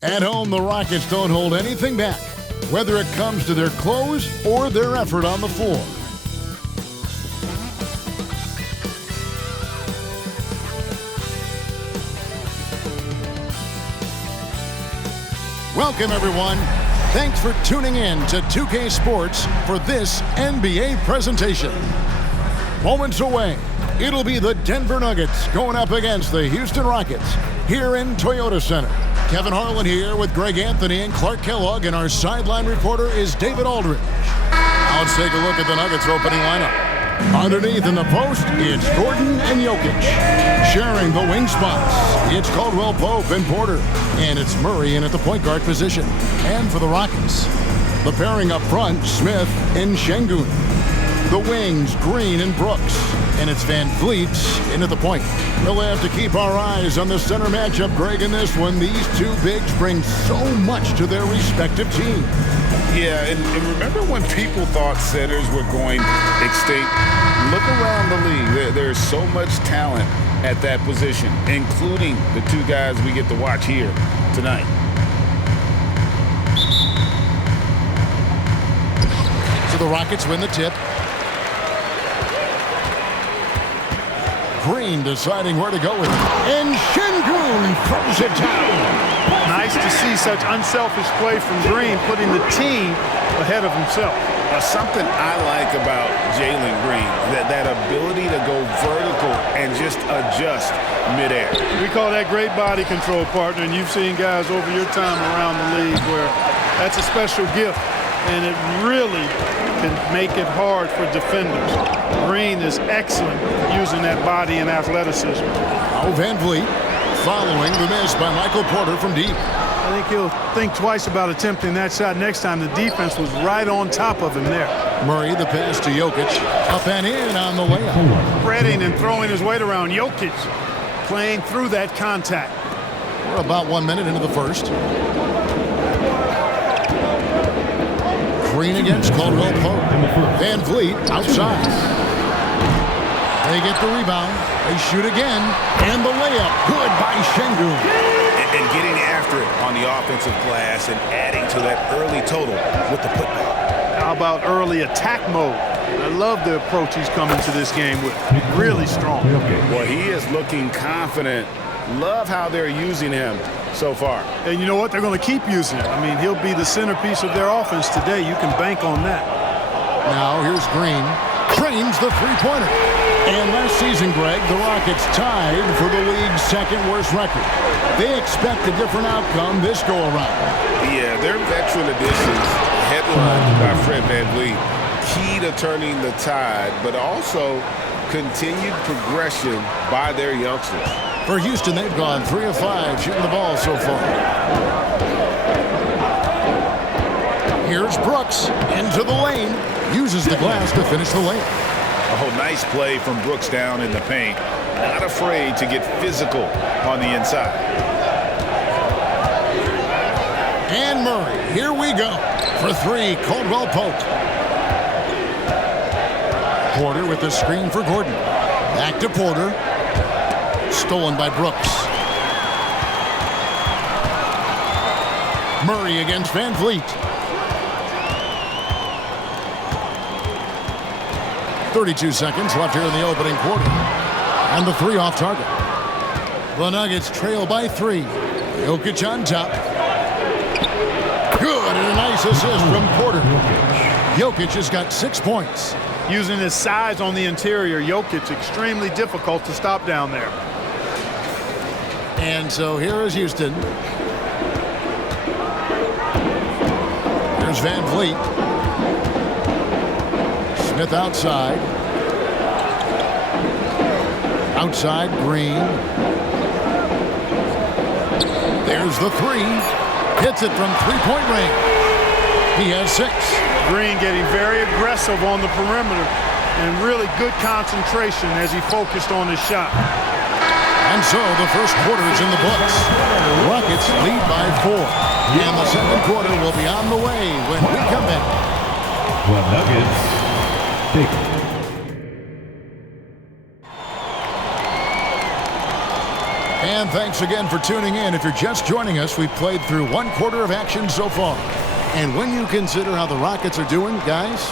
At home, the Rockets don't hold anything back, whether it comes to their clothes or their effort on the floor. Welcome, everyone. Thanks for tuning in to 2K Sports for this NBA presentation. Moments away, it'll be the Denver Nuggets going up against the Houston Rockets here in Toyota Center. Kevin Harlan here with Greg Anthony and Clark Kellogg, and our sideline reporter is David Aldridge. Now let's take a look at the Nuggets opening lineup. Underneath in the post, it's Gordon and Jokic. Sharing the wing spots, it's Caldwell Pope and Porter. And it's Murray in at the point guard position. And for the Rockets, the pairing up front, Smith and Şengün. The wings, Green and Brooks. And it's Van Vliet in at the point. We'll have to keep our eyes on the center matchup, Greg, in this one. These two bigs bring so much to their respective teams. Yeah, and remember when people thought centers were going extinct? Look around the league. There's so much talent at that position, including the two guys we get to watch here tonight. So the Rockets win the tip. Green deciding where to go with it. And Şengün throws it down. Nice to see such unselfish play from Green, putting the team ahead of himself. Something I like about Jalen Green, that ability to go vertical and just adjust midair. We call that great body control, partner, and you've seen guys over your time around the league where that's a special gift, and it really can make it hard for defenders. Green is excellent using that body and athleticism. Oh, Van Vliet following the miss by Michael Porter from deep. I think he'll think twice about attempting that shot next time. The defense was right on top of him there. Murray, the pass to Jokic. Up and in on the layup. Spreading and throwing his weight around. Jokic playing through that contact. We're about 1 minute into the first. Green against Caldwell Pope. Van Vliet outside. They get the rebound. They shoot again. And the layup. Good by Şengün. And getting after it on the offensive glass and adding to that early total with the putback. How about early attack mode? I love the approach he's coming to this game with. Really strong. Well, he is looking confident. Love how they're using him so far. And you know what? They're going to keep using him. I mean, he'll be the centerpiece of their offense today. You can bank on that. Now here's Green. Drains the three-pointer. And last season, Greg, the Rockets tied for the league's second worst record. They expect a different outcome this go-around. Yeah, their veteran additions, headlined by Fred VanVleet, key to turning the tide, but also continued progression by their youngsters. For Houston, they've gone 3 of 5 shooting the ball so far. Here's Brooks into the lane. Uses the glass to finish the lane. Oh, nice play from Brooks down in the paint. Not afraid to get physical on the inside. And Murray, here we go. For 3, Caldwell Pope. Porter with the screen for Gordon. Back to Porter. Stolen by Brooks. Murray against Van Vliet. 32 seconds left here in the opening quarter. And the 3 off target. The Nuggets trail by 3. Jokic on top. Good, and a nice assist from Porter. Jokic has got 6 points. Using his size on the interior, Jokic extremely difficult to stop down there. And so here is Houston. Here's Van Vliet. Smith outside. Outside, Green. There's the 3. Hits it from three-point range. He has 6. Green getting very aggressive on the perimeter and really good concentration as he focused on his shot. And so the first quarter is in the books. Rockets lead by 4. And the second quarter will be on the way when we come back. The Nuggets take. And thanks again for tuning in. If you're just joining us, we've played through one quarter of action so far. And when you consider how the Rockets are doing, guys,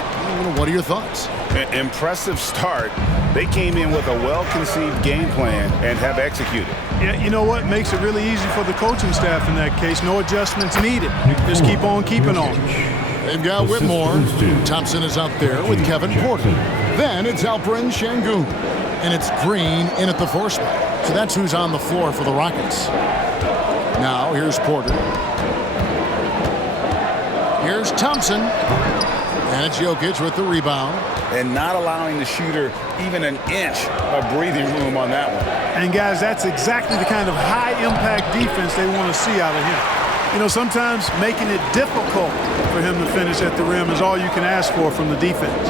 what are your thoughts? Impressive start. They came in with a well-conceived game plan and have executed. Yeah, you know what makes it really easy for the coaching staff in that case? No adjustments needed. Just keep on keeping on. They've got Whitmore. Thompson is out there with Kevin Porter. Then it's Alperen Şengün. And it's Green in at the 4 spot. So that's who's on the floor for the Rockets. Now here's Porter. Here's Thompson. And it's Jokic with the rebound. And not allowing the shooter even an inch of breathing room on that one. And guys, that's exactly the kind of high-impact defense they want to see out of him. You know, sometimes making it difficult for him to finish at the rim is all you can ask for from the defense.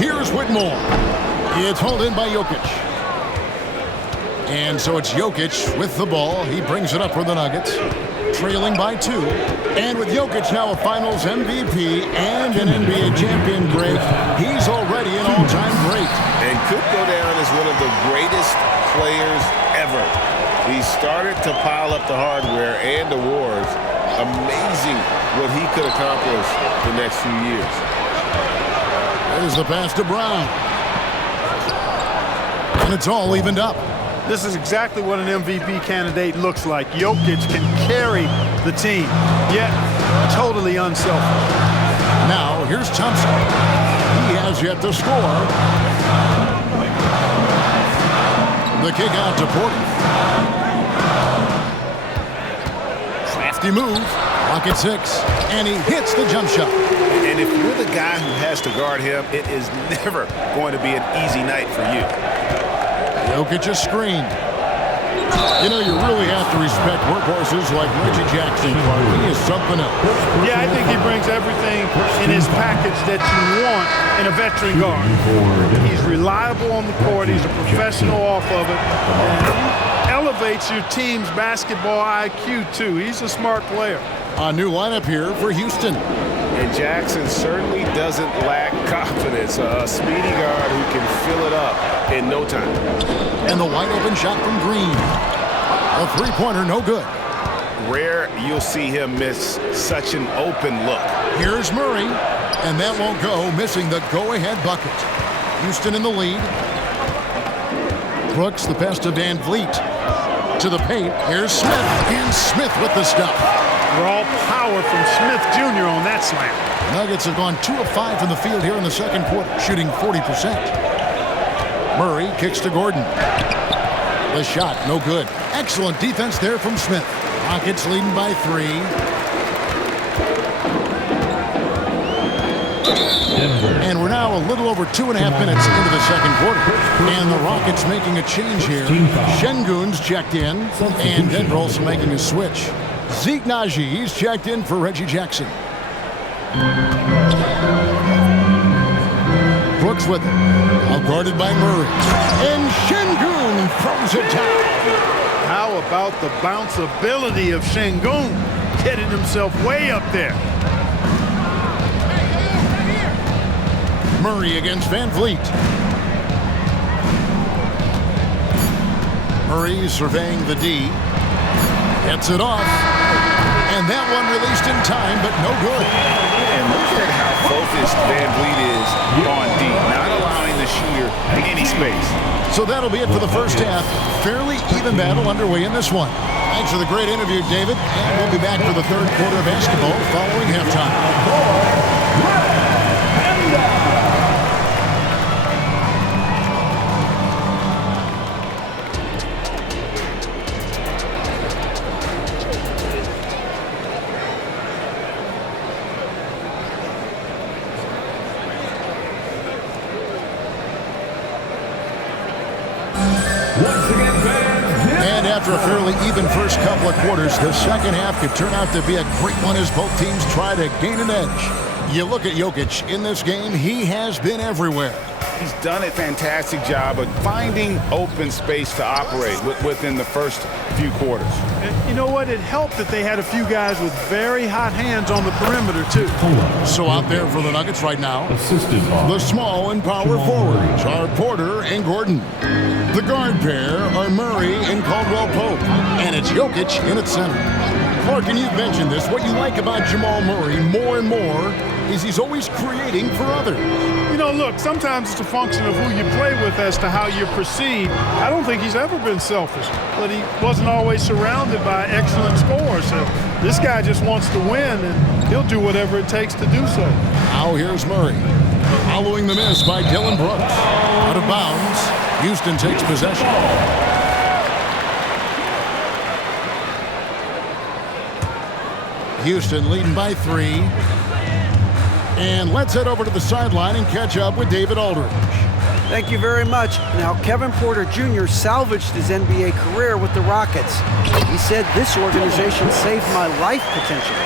Here's Whitmore. It's hauled in by Jokic. And so it's Jokic with the ball. He brings it up for the Nuggets, trailing by 2. And with Jokic now a Finals MVP and an NBA champion, Greg, he's already an all-time great. And could go down as one of the greatest players ever. He started to pile up the hardware and awards. Amazing what he could accomplish the next few years. There's the pass to Brown. And it's all evened up. This is exactly what an MVP candidate looks like. Jokic can carry the team, yet totally unselfish. Now, here's Thompson. He has yet to score. The kick out to Porter. Crafty move. Rocket 6. And he hits the jump shot. And if you're the guy who has to guard him, it is never going to be an easy night for you. Jokic a screen. You know, you really have to respect workhorses like Reggie Jackson, Clark. He is something else. Yeah, I think he brings everything in his package that you want in a veteran guard. He's reliable on the court. He's a professional off of it. And he elevates your team's basketball IQ, too. He's a smart player. A new lineup here for Houston. And Jackson certainly doesn't lack confidence. A speedy guard who can fill it up in no time. And the wide open shot from Green. A three-pointer, no good. Rare you'll see him miss such an open look. Here's Murray. And that won't go, missing the go-ahead bucket. Houston in the lead. Brooks, the pass to Van Vliet. To the paint. Here's Smith. And Smith with the stop. Raw power from Smith Jr. on that slam. Nuggets have gone 2 of 5 from the field here in the second quarter, shooting 40%. Murray kicks to Gordon. The shot, no good. Excellent defense there from Smith. Rockets leading by 3. And we're now a little over 2.5 minutes into the second quarter. And the Rockets making a change here. Şengün's checked in, and Denver also making a switch. Zeke Naji, he's checked in for Reggie Jackson. Brooks with it. Now guarded by Murray. And Şengün throws it down. How about the bounceability of Şengün getting himself way up there? Murray against Van Vliet. Murray surveying the D. Gets it off. And that one released in time, but no good. And look at how focused Van Vliet is on D, not allowing the shooter any space. So that'll be it for the first half. Fairly even battle underway in this one. Thanks for the great interview, David. And we'll be back for the third quarter of basketball following halftime. And after a fairly even first couple of quarters, the second half could turn out to be a great one as both teams try to gain an edge. You look at Jokic in this game, he has been everywhere. he's done a fantastic job of finding open space to operate within the first few quarters. And you know what? It helped that they had a few guys with very hot hands on the perimeter, too. So out there for the Nuggets right now, Assisted by the small and power forwards are Porter and Gordon. The guard pair are Murray and Caldwell Pope, and it's Jokic in its center. Clark, and you've mentioned this, what you like about Jamal Murray more and more is he's always creating for others. You know, look, sometimes it's a function of who you play with as to how you're perceived. I don't think he's ever been selfish, but he wasn't always surrounded by excellent scorers. So this guy just wants to win, and he'll do whatever it takes to do so. Now here's Murray. Following the miss by Dylan Brooks. Out of bounds, Houston takes possession. Houston leading by 3. And let's head over to the sideline and catch up with David Aldridge. Thank you very much. Now, Kevin Porter Jr. salvaged his NBA career with the Rockets. He said, "This organization saved my life potentially.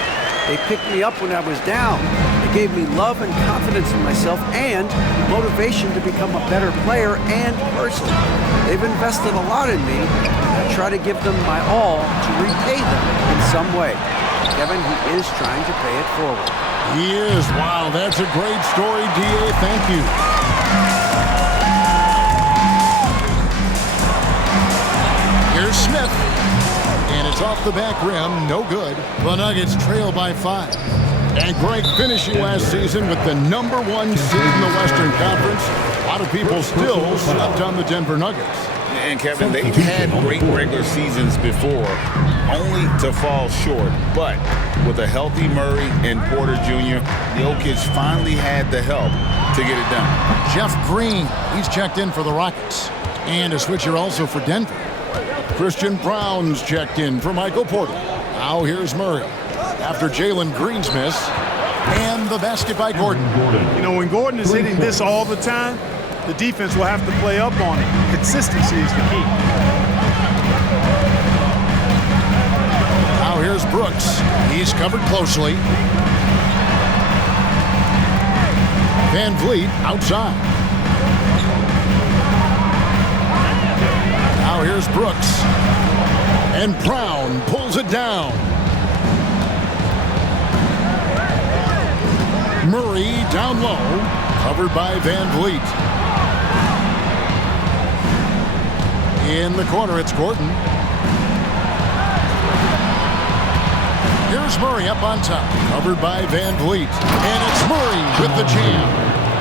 They picked me up when I was down. They gave me love and confidence in myself and motivation to become a better player and person. They've invested a lot in me, and I try to give them my all to repay them in some way." Kevin, he is trying to pay it forward. He is. Wow, that's a great story, D.A. Thank you. Here's Smith. And it's off the back rim. No good. The Nuggets trail by 5. And Greg finishing last season with the #1 seed in the Western Conference. A lot of people still slept on the Denver Nuggets. And Kevin, they've had great regular seasons before, only to fall short. But with a healthy Murray and Porter Jr., Jokic finally had the help to get it done. Jeff Green, he's checked in for the Rockets. And a switcher also for Denver. Christian Brown's checked in for Michael Porter. Now here's Murray. After Jalen Green's miss. And the basket by Gordon. You know, when Gordon is hitting this all the time, the defense will have to play up on it. Consistency is the key. Now here's Brooks. He's covered closely. Van Vliet outside. Now here's Brooks. And Brown pulls it down. Murray down low. Covered by Van Vliet. In the corner, it's Gordon. Here's Murray up on top, covered by Van Vliet. And it's Murray with the jam.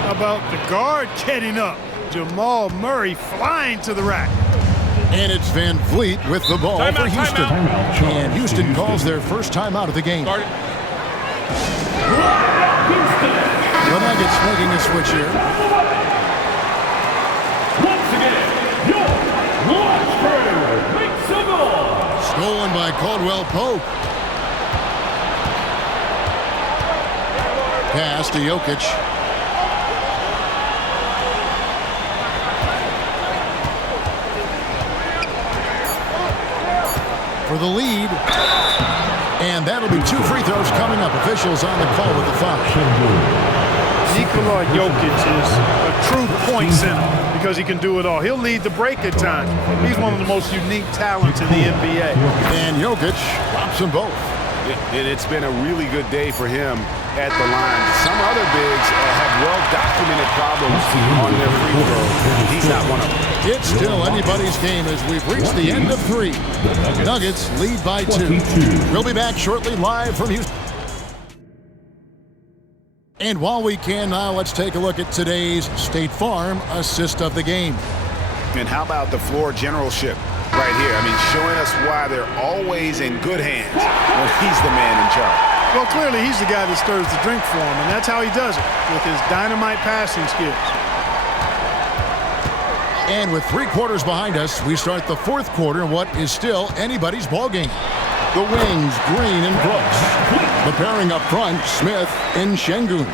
How about the guard getting up? Jamal Murray flying to the rack. And it's Van Vliet with the ball for Houston. And Houston calls their first timeout of the game. The Nuggets making a switch here. Stolen by Caldwell Pope. Pass to Jokic. For the lead. And that'll be 2 free throws coming up. Officials on the call with the foul. Nikola Jokic is a true point center because he can do it all. He'll lead the break at times. He's one of the most unique talents in the NBA. And Jokic drops them both. And it's been a really good day for him at the line. Some other bigs have well-documented problems on their free throw. He's not one of them. It's still anybody's game as we've reached the end of 3. Nuggets lead by 2. We'll be back shortly live from Houston. And while we can now, let's take a look at today's State Farm assist of the game. And how about the floor generalship right here? I mean, showing us why they're always in good hands when he's the man in charge. Well, clearly he's the guy that stirs the drink for him, and that's how he does it, with his dynamite passing skills. And with 3 quarters behind us, we start the 4th quarter in what is still anybody's ballgame. The wings, Green and Brooks. The pairing up front, Smith and Şengün.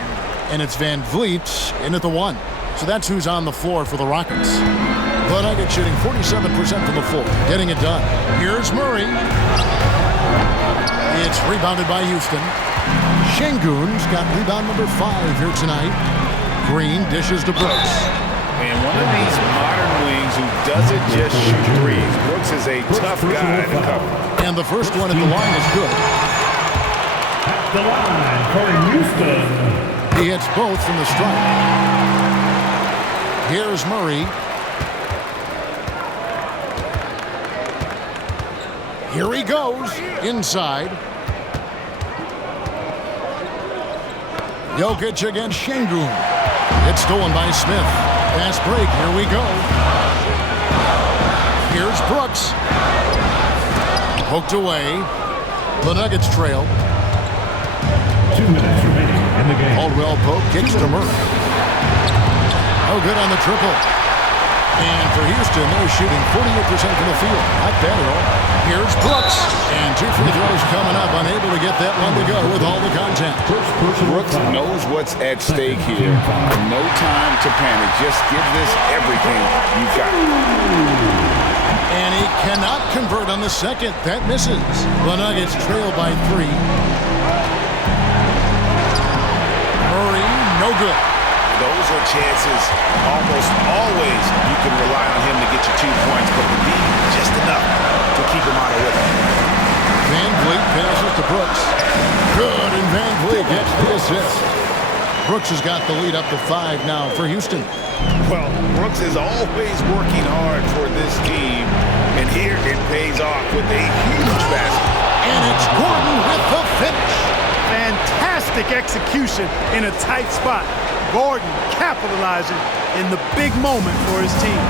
And it's Van Vliet in at the 1. So that's who's on the floor for the Rockets. The Nuggets shooting 47% from the floor, getting it done. Here's Murray. It's rebounded by Houston. Şengün's got rebound number 5 here tonight. Green dishes to Brooks. doesn't just shoot threes. Brooks is a tough guy to cover. And the first one at the line is good. At the line for Houston. He hits both from the stripe. Here's Murray. Here he goes, inside. Jokic against Şengün. It's stolen by Smith. Fast break, here we go. Here's Brooks. Poked away. The Nuggets trail. 2 minutes remaining in the game. Caldwell poke, kicks to Murray. Oh, good on the triple. And for Houston, they're shooting 48% from the field. Not bad at all. Here's Brooks. And 2 free throws coming up. Unable to get that one to go with all the contact. Brooks knows what's at stake here. No time to panic. Just give this everything you've got. And he cannot convert on the second. That misses. The Nuggets trail by 3. Murray, no good. Those are chances almost always you can rely on him to get you 2 points, but the lead just enough to keep him out of rhythm. Van Vliet passes to Brooks. Good, and Van Vliet gets the assist. Brooks has got the lead up to 5 now for Houston. Well, Brooks is always working hard for this team, and here it pays off with a huge basket. And it's Gordon with the finish. Fantastic execution in a tight spot. Gordon capitalizing in the big moment for his team.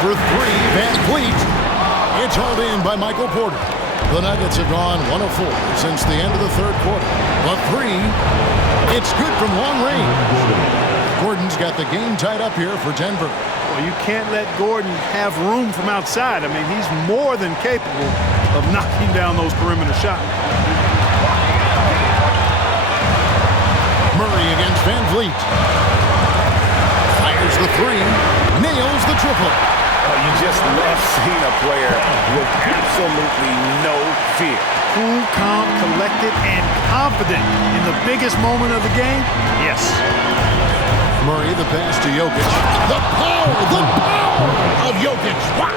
For 3, Van Vliet. It's hauled in by Michael Porter. The Nuggets have gone 1 of 4 since the end of the third quarter. The 3, it's good from long range. Gordon's got the game tied up here for Denver. Well, you can't let Gordon have room from outside. I mean, he's more than capable of knocking down those perimeter shots. Murray against Van Vliet. Fires the 3, nails the triple. You just love seeing a player with absolutely no fear. Cool, calm, collected, and confident in the biggest moment of the game? Yes. Murray, the pass to Jokic. The power of Jokic. Wow.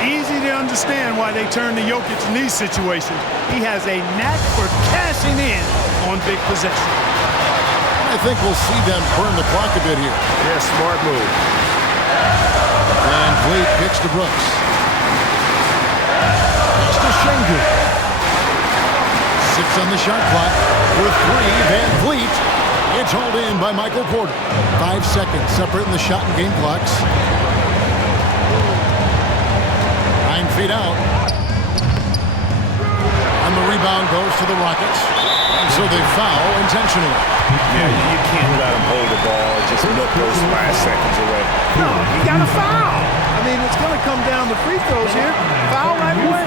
Easy to understand why they turn to Jokic in these situations. He has a knack for cashing in on big possessions. I think we'll see them burn the clock a bit here. Yeah, smart move. Van Vliet kicks to Brooks. It's to Şengün. 6 on the shot clock. For 3, Van Vliet. It's hauled in by Michael Porter. 5 seconds separating the shot and game clocks. 9 feet out. And the rebound goes to the Rockets. And so they foul intentionally. Yeah, you can't let him hold the ball and just look those 5 seconds away. No, you got to foul. I mean, it's going to come down to free throws here. Foul right away.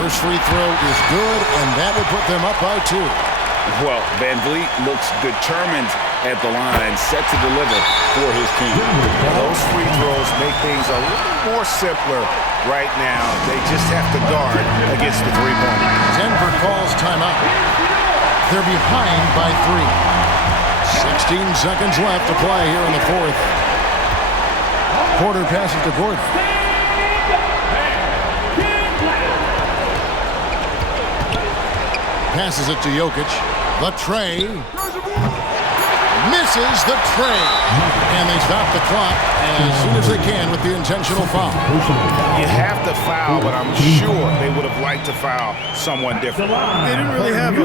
First free throw is good, and that will put them up by 2. Well, Van Vliet looks determined at the line, set to deliver for his team. Those free throws make things a little more simpler right now. They just have to guard against the three-pointer. Denver calls timeout. They're behind by 3. 16 seconds left to play here in the 4th. Porter passes to Gordon. Passes it to Jokic. The tray. Misses the tray. And they stop the clock as soon as they can with the intentional foul. You have to foul, but I'm sure they would have liked to foul someone different. They didn't really have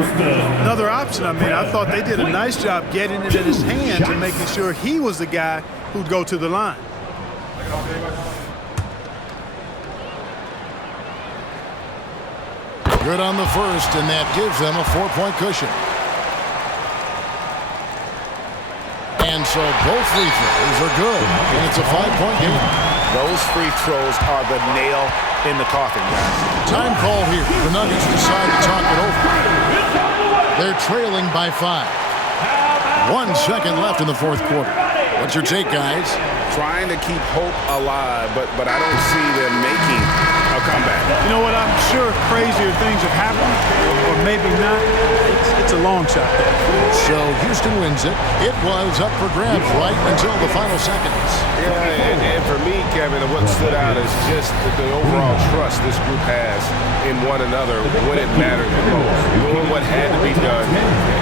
another option. I mean, I thought they did a nice job getting it in his hands and making sure he was the guy who'd go to the line. Good on the first, and that gives them a 4-point cushion. And so both free throws are good, and it's a 5-point game. Those free throws are the nail in the coffin, guys. Time call here. The Nuggets decide to talk it over. They're trailing by 5. 1 second left in the 4th quarter. What's your take, guys? trying to keep hope alive, but I don't see them making a comeback. You know what? I'm sure crazier things have happened, or maybe not. It's a long shot, though. So Houston wins it. It was up for grabs right until the final seconds. Yeah, and for me, Kevin, what stood out is just the overall trust this group has in one another when it mattered the most. Doing what had to be done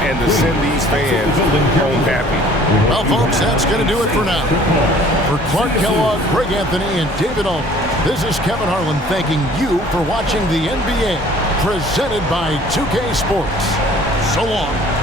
and to send these fans home happy. Well, folks, that's going to do it for now. For Clark Kellogg, Greg Anthony, and David Alden, this is Kevin Harlan thanking you for watching the NBA presented by 2K Sports. So long.